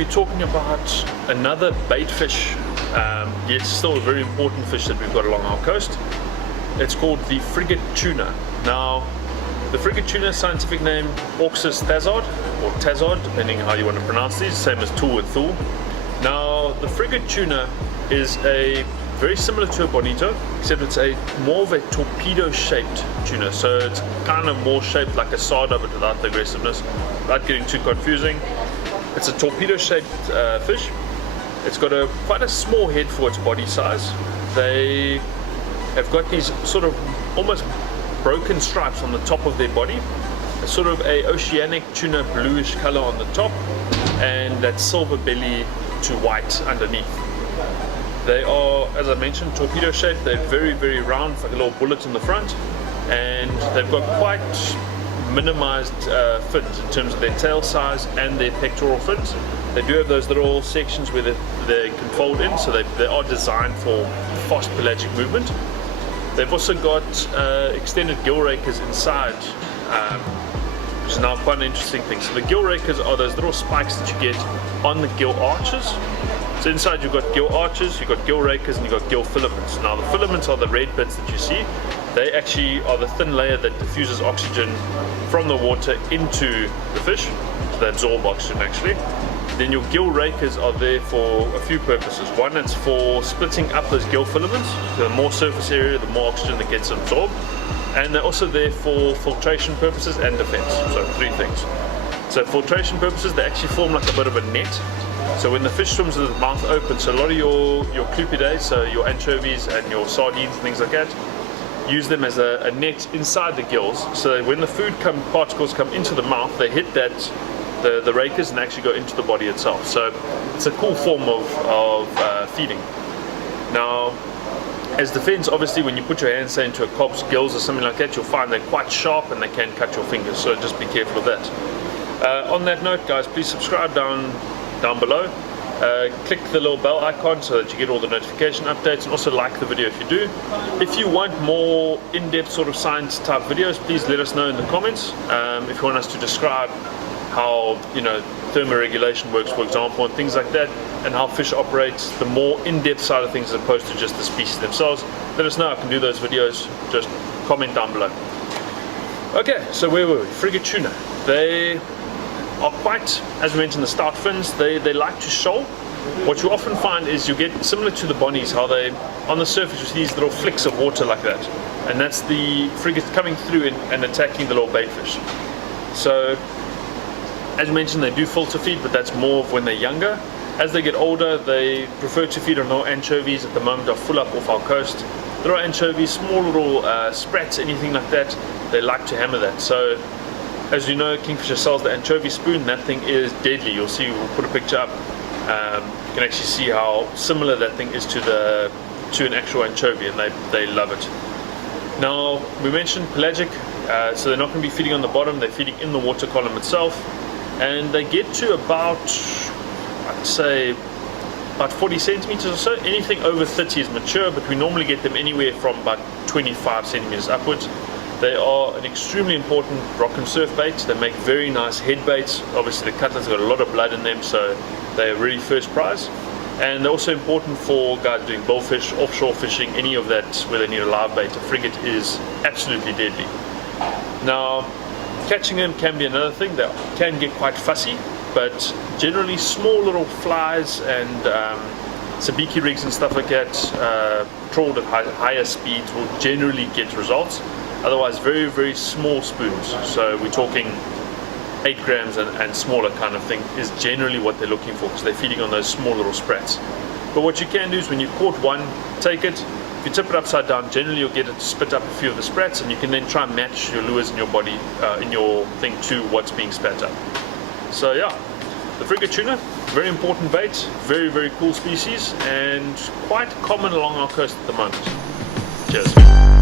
be talking about another bait fish, yet still a very important fish that we've got along our coast. It's called the frigate tuna. Now, the frigate tuna, scientific name Auxus thazard, or tazard, depending how you want to pronounce these, same as Thul and Thul. Now, the frigate tuna is very similar to a bonito, except it's more of a torpedo-shaped tuna. So it's kind of more shaped like a sarda, but without the aggressiveness, without getting too confusing. It's a torpedo-shaped fish. It's got quite a small head for its body size. They have got these sort of almost broken stripes on the top of their body. It's sort of a oceanic tuna bluish color on the top, and that silver belly to white underneath. They are, as I mentioned, torpedo shaped. They're very, very round, like a little bullet in the front, and they've got quite minimized fins in terms of their tail size and their pectoral fins. They do have those little sections where they can fold in, so they are designed for fast pelagic movement. They've also got extended gill rakers inside, which is now quite an interesting thing. So the gill rakers are those little spikes that you get on the gill arches. So inside you've got gill arches, you've got gill rakers, and you've got gill filaments. Now the filaments are the red bits that you see. They actually are the thin layer that diffuses oxygen from the water into the fish, so they absorb oxygen actually. Then your gill rakers are there for a few purposes. One, it's for splitting up those gill filaments. So the more surface area, the more oxygen that gets absorbed. And they're also there for filtration purposes and defense. So three things. So filtration purposes, they actually form like a bit of a net. So when the fish swims with its mouth open, so a lot of your clupidae, so your anchovies and your sardines and things like that, use them as a net inside the gills, so that when the food particles come into the mouth, they hit the rakers and actually go into the body itself. So it's a cool form of feeding. Now, as defense, obviously when you put your hands, say, into a cob's gills or something like that, you'll find they're quite sharp and they can cut your fingers, so just be careful of that. On that note, guys, please subscribe down below. Click the little bell icon so that you get all the notification updates, and also like the video if you do. If you want more in-depth sort of science type videos, please let us know in the comments. If you want us to describe how thermoregulation works, for example, and things like that, and how fish operates, the more in-depth side of things as opposed to just the species themselves, let us know. I can do those videos. Just comment down below. Okay, so where were we? Frigate tuna. They are quite, as we mentioned, the stout fins. They like to shoal. What you often find is you get, similar to the bonnies, how they, on the surface you see these little flicks of water like that. And that's the frigates coming through and attacking the little bait fish. So, as you mentioned, they do filter feed, but that's more of when they're younger. As they get older, they prefer to feed on little anchovies. At the moment are full up off our coast. Little anchovies, small little sprats, anything like that, they like to hammer that. So, as you know, Kingfisher sells the anchovy spoon. That thing is deadly. You'll see, we'll put a picture up. You can actually see how similar that thing is to an actual anchovy, and they love it. Now, we mentioned pelagic, so they're not going to be feeding on the bottom, they're feeding in the water column itself. And they get to about, I'd say, about 40 centimeters or so. Anything over 30 is mature, but we normally get them anywhere from about 25 centimeters upwards. They are an extremely important rock and surf bait. They make very nice head baits. Obviously the cutlet's got a lot of blood in them, so they're really first prize. And they're also important for guys doing bullfish, offshore fishing, any of that where they need a live bait. A frigate is absolutely deadly. Now, catching them can be another thing. They can get quite fussy, but generally small little flies and sabiki rigs and stuff like that, trawled at higher speeds, will generally get results. Otherwise, very, very small spoons, so we're talking 8 grams and smaller kind of thing, is generally what they're looking for, because they're feeding on those small little sprats. But what you can do is when you've caught one, take it. If you tip it upside down, generally you'll get it to spit up a few of the sprats, and you can then try and match your lures in your body, in your thing, to what's being spat up. So yeah, the frigate tuna, very important bait, very, very cool species, and quite common along our coast at the moment. Cheers.